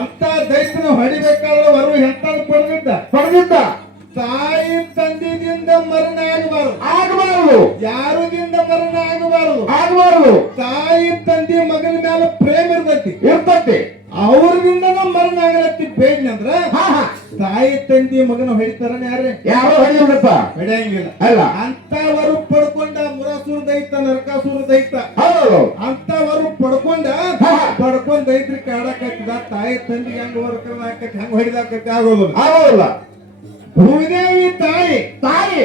ಅಂತ ದೈತ್ಯನ ಹೊಡಿಬೇಕಾದ್ರೆ ಅವರು ಎಂತ ಪಡೆದಿದ್ದ ತಾಯಿ ತಂದೆಯಿಂದ ಮರಣ ಆಗಬಾರದು ಯಾರುದಿಂದ ಮರಣ ಆಗಬಾರದು ತಾಯಿ ತಂದೆ ಮಗನ ಮೇಲೆ ಪ್ರೇಮ ಇರ್ತತಿ ಅವ್ರದಿಂದ ಮರಣ ಆಗಲತ್ತಿ ಬೇಡ್ನಿ ಅಂದ್ರ ತಾಯಿ ತಂದೆ ಮಗನ ಹೊಡಿತಾರನ ಯಾರು ಹೊಡೆಯಂಗಿಲ್ಲ ಅಲ್ಲ ಅಂತವರು ಪಡ್ಕೊಂಡ ಮುರಾಸುರ ದೈತ ನರಕಾಸುರ ದೈತ ಅಂತವರು ಪಡ್ಕೊಂಡ್ ದೈತ್ರಿ ಕಾಡಕತ್ತಿದ ತಾಯಿ ತಂದಿಗೆ ಹೆಂಗ್ ವರ್ಕರ್ ಹಾಕತ್ ಹೆಂಗ್ ಹೊಡಿದಾಕತಿ ಆಗೋದಿಲ್ಲ ಭೂದೇವಿ ತಾಯಿ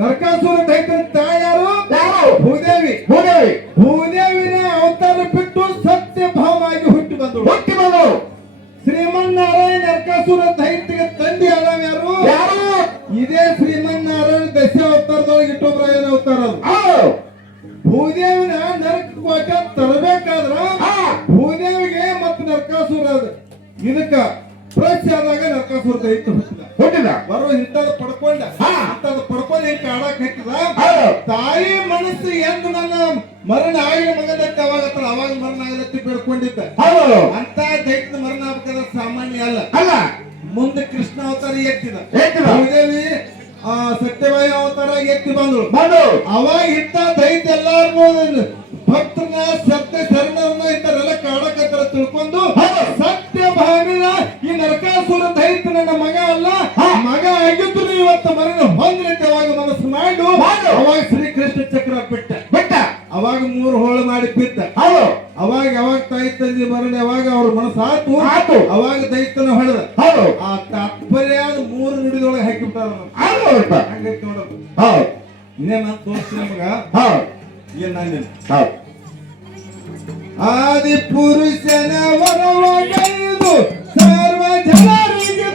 ನರಕಾಸುರ ದೈತನ ತಾಯಿ ಯಾರು ಭೂದೇವಿನ ಅವತಾರ ಬಿಟ್ಟು ಸತ್ಯ ಭಾವವಾಗಿ ಹುಟ್ಟಿ ಬಂದಳು ಶ್ರೀಮನ್ನಾರಾಯಣ ನರಕಾಸುರ ದೈತ್ಯಗೆ ತಂದೆ ಆದವ ಯಾರು ಇದೇ ಶ್ರೀಮನ್ನಾರಾಯಣ ದಶ ಅವತಾರದೊಳಗೆ ಇಟ್ಟೊಬ್ರಾಯನ ಅವತಾರ ಭೂದೇವಿನ ನರಕ ಕೋಟ ತರಬೇಕಾದ್ರ ಭೂದೇವಿಗೆ ಮತ್ತು ನರಕಾಸುರ ಇದಕ್ಕ ಪ್ರಶ್ನೆ ಆದಾಗ ನರಕಾಸುರ ದೈತ್ಯ ಹುಟ್ಟಿದ ಬರೋ ಇಂಥದ್ದು ಪಡ್ಕೊಂಡ ಹಿಂಗ ಆಡಕ್ ಹಾಕಿದ ತಾಯಿ ಮನಸ್ಸು ಎಂದು ನನ್ನ ಮರಣ ಆಗಿನ ಮಗದತ್ತಿ ಅವಾಗ ಮರಣ ಆಗಲತ್ತಿ ಬೇಡ್ಕೊಂಡಿದ್ದ ಅಂತ ದೈತ್ಯ ಮರಣ ಆಗ್ಬೇಕಾದ್ರೆ ಸಾಮಾನ್ಯ ಅಲ್ಲ ಮುಂದೆ ಕೃಷ್ಣ ಅವತಾರ ಎತ್ತಿದ ಭೂದೇವಿ ಸತ್ಯವಾಯಿ ಅವತಾರ ಎತ್ತಿ ಬಂದ್ರು ಅವಾಗ ಇಂತ ದೈತ್ಯ ಎಲ್ಲಾರು ಭಕ್ತರನ್ನ ಸತ್ಯ ಶರಣರನ್ನ ಇಂಥರೆಲ್ಲ ಕಾಡಕತ್ತರ ತಿಳ್ಕೊಂಡು ಸತ್ಯ ಭಾವಿನ ಈ ನರಕಾಸುರ ದೈತ್ಯ ನನ್ನ ಮಗ ಅಲ್ಲ ಮಗ ಆಗಿದ್ರು ಇವತ್ತು ಮರಣ ಹೊಂದ್ರೈತೆ ಅವಾಗ ಮನಸ್ಸು ಮಾಡು ಅವಾಗ ಶ್ರೀಕೃಷ್ಣ ಚಕ್ರ ಬಿಟ್ಟ ಅವಾಗ 3 ಹೋಳು ಮಾಡಿ ಬಿದ್ದ ಅವಾಗ ತಾಯಿ ತಂದೆ ಮರಣ ಯಾವಾಗ ಅವ್ರ ಮನಸ್ಸು ಆತು ಅವಾಗ ದೈತ್ಯನ ಹೊಡೆದ ಆ ತಾತ್ಪರ್ಯಾದ 3 ನುಡಿದೊಳಗೆ ಹಾಕಿಬಿಟ್ಟಾರ ಹಂಗೈತಿ ನೋಡೋದು ಇನ್ನೇ ಮಾತು ತೋರಿಸ್ತೀನಿ ನಮಗ ಏನ್ ನಾನು ಆದಿ ಪುರುಷನ ವರವಗೈದು ಸರ್ವ ಜನರಿಗೆ